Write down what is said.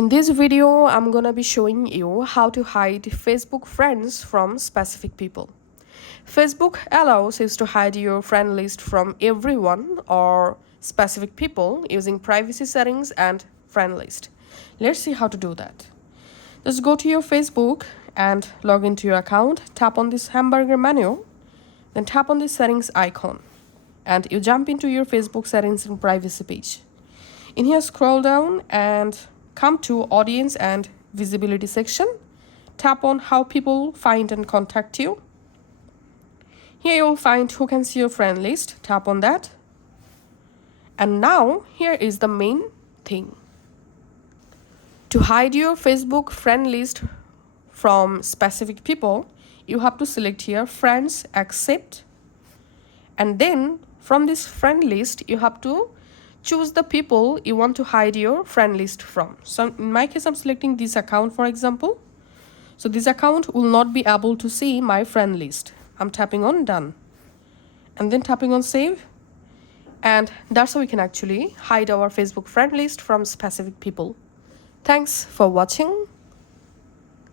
In this video, I'm gonna be showing you how to hide Facebook friends from specific people. Facebook allows you to hide your friend list from everyone or specific people using privacy settings and friend list. Let's see how to do that. Just go to your Facebook and log into your account. Tap on this hamburger menu, then tap on the settings icon, and you jump into your Facebook settings and privacy page. In here, scroll down and come to audience and visibility section. Tap on how people find and contact you. Here you will find who can see your friend list. Tap on that. And now here is the main thing. To hide your Facebook friend list from specific people, you have to select here friends, accept, and then from this friend list you have to choose the people you want to hide your friend list from. So in my case, I'm selecting this account, for example. So this account will not be able to see my friend list. I'm tapping on done and then tapping on save. And that's how we can actually hide our Facebook friend list from specific people. Thanks for watching.